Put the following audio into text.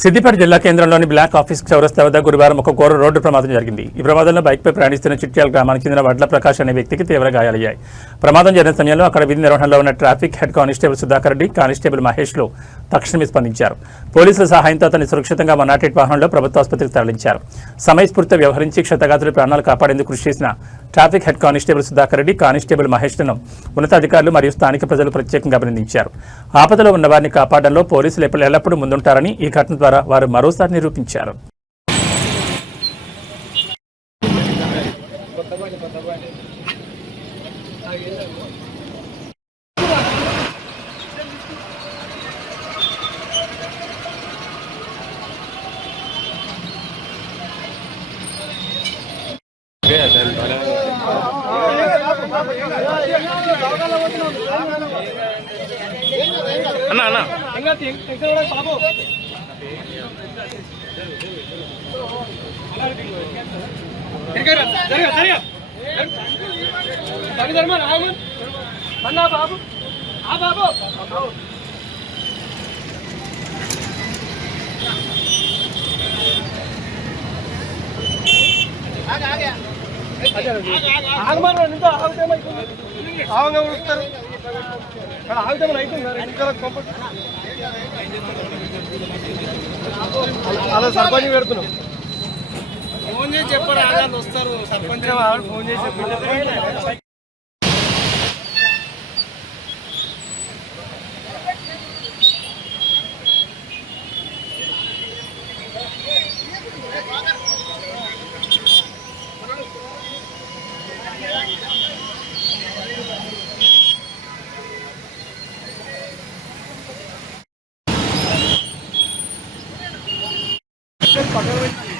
సిద్దిపేట జిల్లా కేంద్రంలోని black office చౌరస్తా వద్ద గురువారం ఒక ఘోర రోడ్డు ప్రమాదం జరిగింది. ఈ ప్రమాదంలో బైక్పై ప్రయాణిస్తున్న చిట్యాల గ్రామానికి చెందిన వడ్ల ప్రకాష్ అనే వ్యక్తికి తీవ్ర గాయాలయ్యాయి. ప్రమాదం జరిగిన సమయంలో అక్కడ విధి నిర్వహణలో ఉన్న traffic head constable Sudhakar Reddy, constable మహేష్లు తక్షణమే స్పందించారు. పోలీసుల సహాయంతో అతన్ని సురక్షితంగా 108 వాహనంలో ప్రభుత్వ ఆసుపత్రికి తరలించారు. సమయస్ఫూర్తితో వ్యవహరించి క్షతగాతుల ప్రాణాలు కాపాడేందుకు కృషి చేసిన traffic head constable Sudhakar Reddy, constable మహేష్లను ఉన్నతాధికారులు మరియు స్థానిక ప్రజలు ప్రత్యేకంగా అభినందించారు. ఆపదలో ఉన్న వారిని కాపాడడంలో పోలీసులు ఎల్లప్పుడూ ముందుంటారని ఈ ఘటన ద్వారా వారు మరోసారి నిరూపించారు. అన్నా అన్నా బాబు ఆగమని ఇంకా ఆగుతామవుతుంది ఆగంగా ఉడుకుతారు ఆగుతామని అవుతుంది అలా సర్పంచ్ పెడుతున్నాం ఫోన్ చేసి చెప్పారు ఆగాలు వస్తారు సర్పంచ్ ఫోన్ చేసి పక్కన